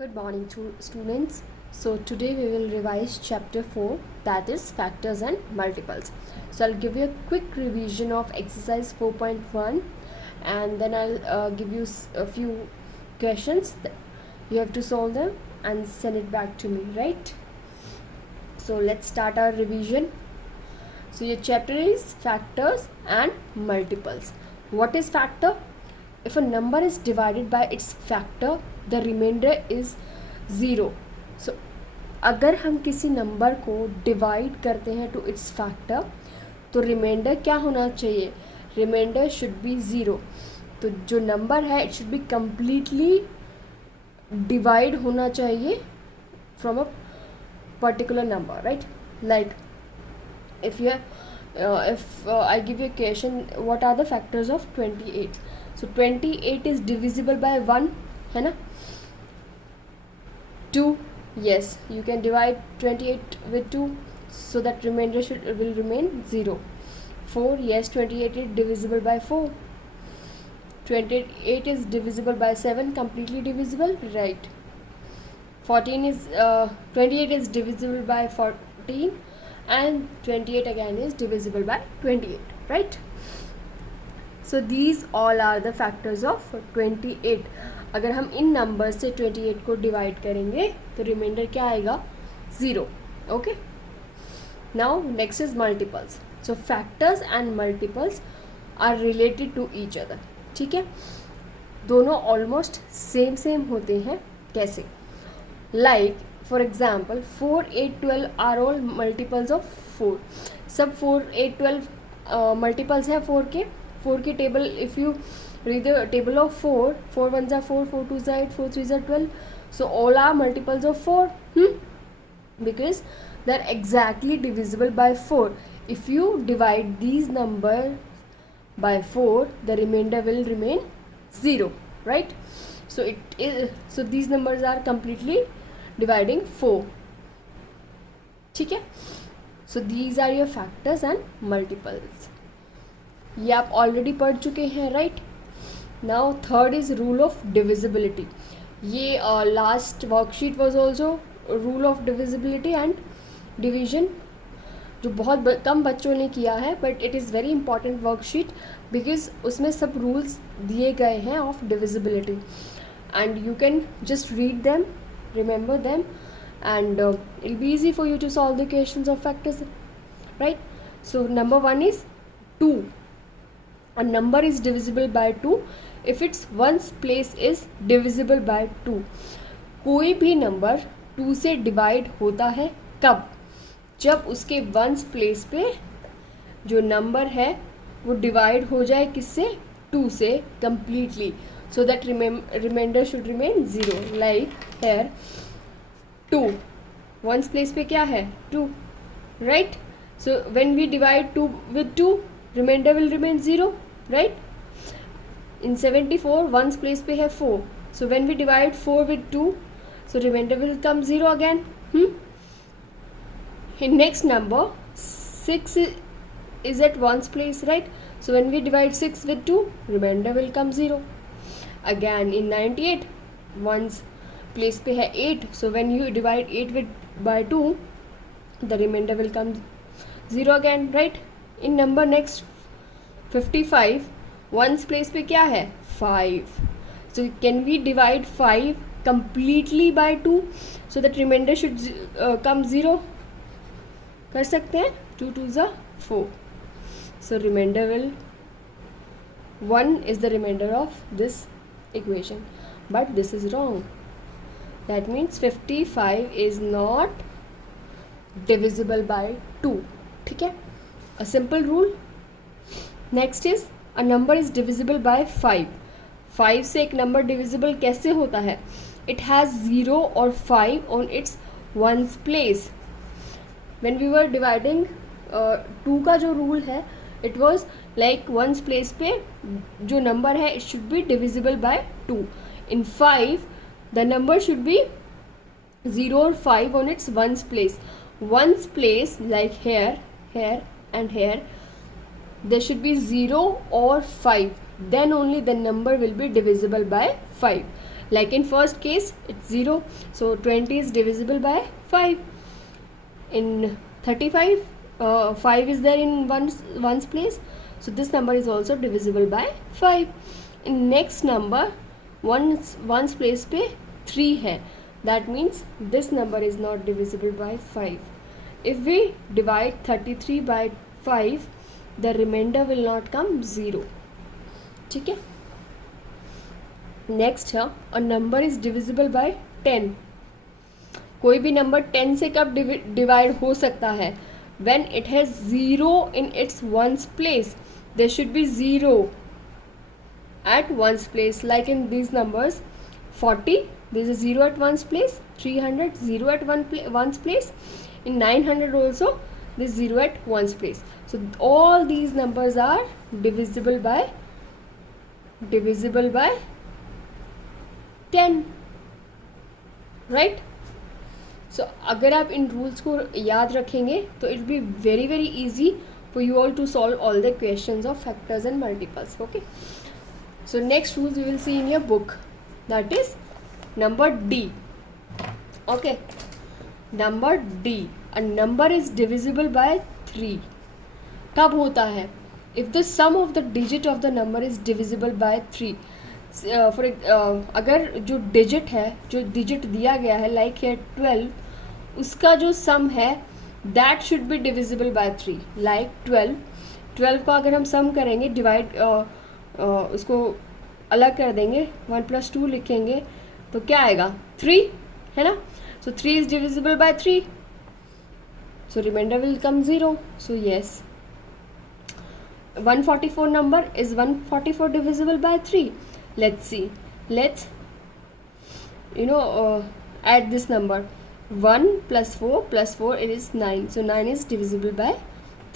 Good morning to students. So today we will revise chapter 4, that is factors and multiples. So I'll give you a quick revision of exercise 4.1 and then I'll give you a few questions. You have to solve them and send it back to me, right? So let's start our revision. So your chapter is factors and multiples. What is factor? If a number is divided by its factor, the remainder is 0. So अगर हम किसी number को divide करते हैं to its factor तो remainder क्या होना चाहिए? Remainder should be 0. तो जो नंबर है it should be completely divide होना चाहिए from a particular number, right? Like if I give you a question, what are the factors of 28? So 28 is divisible by 1, है ना? 2, yes, you can divide 28 with 2, so that remainder will remain 0. 4, yes, 28 is divisible by 4. 28 is divisible by 7, completely divisible, right? 28 is divisible by 14 and 28 again is divisible by 28, right? So these all are the factors of 28. अगर हम इन number से 28 को divide करेंगे तो remainder क्या आएगा? 0. Okay, now next is multiples. So factors and multiples are related to each other. ठीक है, दोनों ऑलमोस्ट सेम होते हैं. कैसे? Like for example 4, 8, 12 are all multiples of 4. सब 4, 8, 12 मल्टीपल्स हैं 4 के table. If you read the table of 4, 4 1s are 4, 4 2s are 8, 4 3s are 12. So all are multiples of 4, because they are exactly divisible by 4. If you divide these numbers by 4, the remainder will remain 0, right? So these numbers are completely dividing 4. ठीक है? So these are your factors and multiples. ये आप already पढ़ चुके हैं, right? Now third is rule of divisibility. ये last worksheet was also rule of divisibility and division, जो बहुत कम बच्चों ने किया है, but it is very important worksheet because उसमें सब रूल्स दिए गए हैं of divisibility and you can just read them, remember them, and it'll be easy for you to solve the equations of factors, right? So number 1 is 2. A number is divisible by 2 if its ones place is divisible by 2. कोई भी number 2 से divide होता है कब? जब उसके ones place पे जो नंबर है वो डिवाइड हो जाए किससे? 2 से completely, so that remainder should remain 0. Like here 2, ones place पे क्या है? 2, right? So when we divide 2 with 2, remainder will remain 0, right? In 74, ones place पे है 4. So when we divide 4 with 2, so remainder will come 0 again. In next number 6 is at ones place, right? So when we divide 6 with 2, remainder will come 0. Again in 98, ones place पे है 8. So when you divide 8 by 2, the remainder will come 0 again, right? In number next 55, ones place पे क्या है? 5. So can we divide 5 completely by 2 so that remainder should come 0? कर सकते हैं. 2 2s are 4. So remainder will 1 is the remainder of this equation, but this is wrong. That means 55 is not divisible by 2. ठीक है? A simple rule. Next is a number is divisible by 5. 5 से एक number divisible कैसे होता है? It has 0 or 5 on its ones place. When we were dividing 2 का जो rule है, it was like ones place पे जो नंबर है it should be divisible by 2. In 5, the number should be 0 or 5 on its ones place. Ones place like here, here and here, there should be 0 or 5. Then only the number will be divisible by 5. Like in first case it's 0, so 20 is divisible by 5. In 35, 5 is there in ones place, so this number is also divisible by 5. In next number ones place पे 3 है, that means this number is not divisible by 5. If we divide 33 by 5, the remainder will not come 0. ठीक है. Next है अ number is divisible bye 10. कोई भी number 10 से कब divide हो सकता है? When it has 0 in its ones place. There should be 0 at ones place. Like in these numbers 40, there is a 0 at ones place. 300, 0 at ones place. In 900 also there is 0 at ones place. So all these numbers are divisible by 10, right. So अगर आप इन rules को याद रखेंगे तो it be very very easy for you all to solve all the questions of factors and multiples. Okay, so next rules you will see in your book, that is number D. Okay, number D, a number is divisible by 3. कब होता है? If the sum of the digit of the number is divisible by 3. अगर जो digit है, जो digit दिया गया है, लाइक है 12, उसका जो सम है that should be divisible by 3. Like 12 को अगर हम सम करेंगे, डिवाइड उसको अलग कर देंगे, 1 + 2 लिखेंगे तो क्या आएगा? 3, है ना. So 3 is divisible by 3, so remainder will come 0. So yes, 144 number, is 144 divisible by 3? Let's see. Let's add this number. 1 + 4 + 4, it is 9. So 9 is divisible by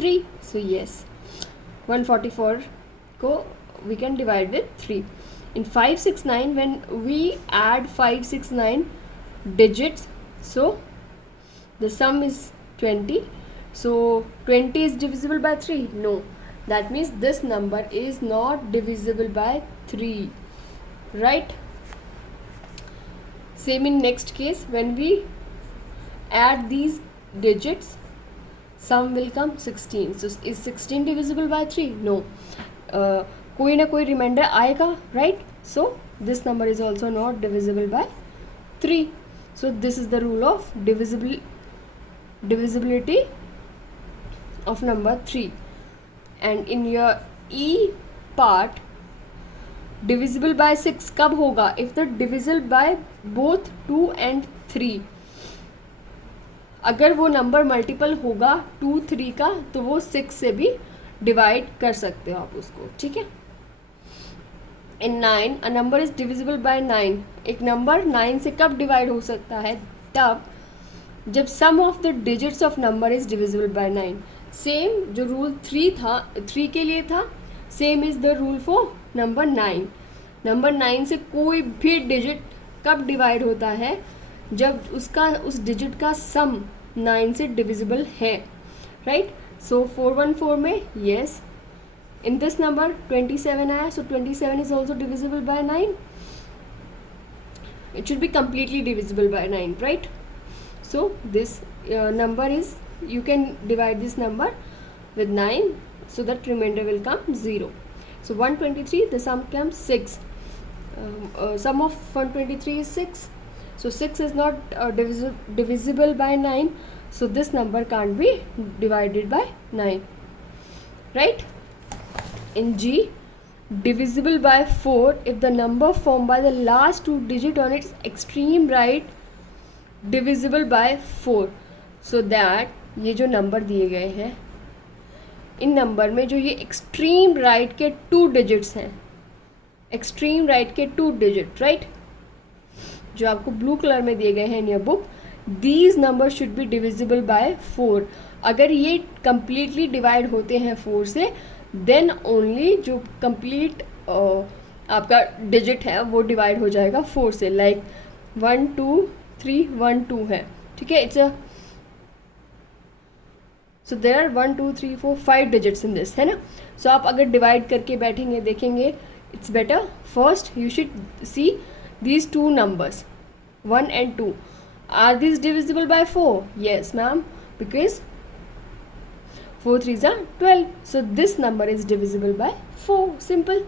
3. So yes, 144 को we can divide with 3. In 569, when we add 569 digits, so the sum is 20. So 20 is divisible by 3? No. That means this number is not divisible by 3, right? Same in next case, when we add these digits, sum will come 16. So is 16 divisible by 3? No. कोई ना कोई reminder आएगा, right? So this number is also not divisible by 3. So this is the rule of divisibility of number 3. And in your E part, divisible by 6 कब होगा? If the divisible by both 2 and 3. अगर वो number multiple होगा 2, 3 का, तो वो 6 से भी डिवाइड कर सकते हो आप उसको. ठीक है. In 9, a number is divisible by 9. एक नंबर 9 से कब डिवाइड हो सकता है? तब जब sum of the digits of number is divisible by 9. Same जो रूल 3 के लिए था, same is the rule for number 9. Number 9 से कोई भी डिजिट कब डिवाइड होता है? जब उस डिजिट का सम 9 से डिविजिबल है, राइट. सो 414 में यस, इन दिस नंबर 27 आया, सो 27 is also divisible by 9. It should B completely divisible by 9, right? So this number is, you can divide this number with 9, so that remainder will come 0. So 123, the sum comes 6. Sum of 123 is 6. So 6 is not divisible by 9. So this number can't be divided by 9. Right? In G, divisible by 4 if the number formed by the last two digit on its extreme right divisible by 4. So that ये जो number दिए गए हैं, इन number में जो ये extreme right के 2 digits हैं, एक्सट्रीम राइट के 2 डिजिट, राइट, जो आपको ब्लू कलर में दिए गए हैं इन your book, these number should be divisible by 4. अगर ये कंप्लीटली डिवाइड होते हैं 4 से, देन ओनली जो कंप्लीट आपका डिजिट है वो डिवाइड हो जाएगा 4 से. लाइक 1 2 3 1 2 है, ठीक है. It's a, so there are 1 2 3 4 5 digits in this, है ना. सो आप अगर डिवाइड करके बैठेंगे, देखेंगे, it's better first you should see these two numbers 1 and 2, are these divisible by 4? Yes ma'am, because 4 3s are 12, so this number is divisible by 4. Simple.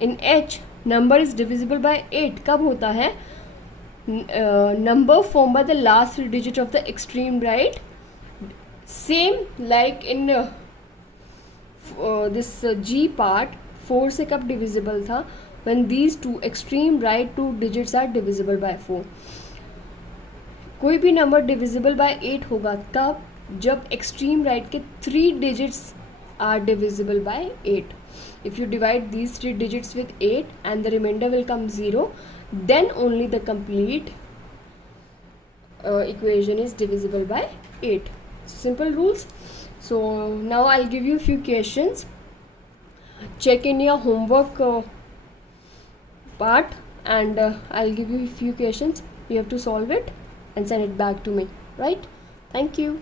In H, number is divisible by 8 कब होता है? Number formed by the last 3 digits of the extreme right, same like in this G part, 4 से कब divisible था? When these two extreme right 2 digits are divisible by 4. कोई भी number divisible by 8 होगा तब जब extreme right के 3 digits are divisible by 8. If you divide these 3 digits with 8 and the remainder will come 0, then only the complete equation is divisible by 8. Simple rules. So now I'll give you a few questions. Check in your homework part, and I'll give you a few questions. You have to solve it and send it back to me, right? Thank you.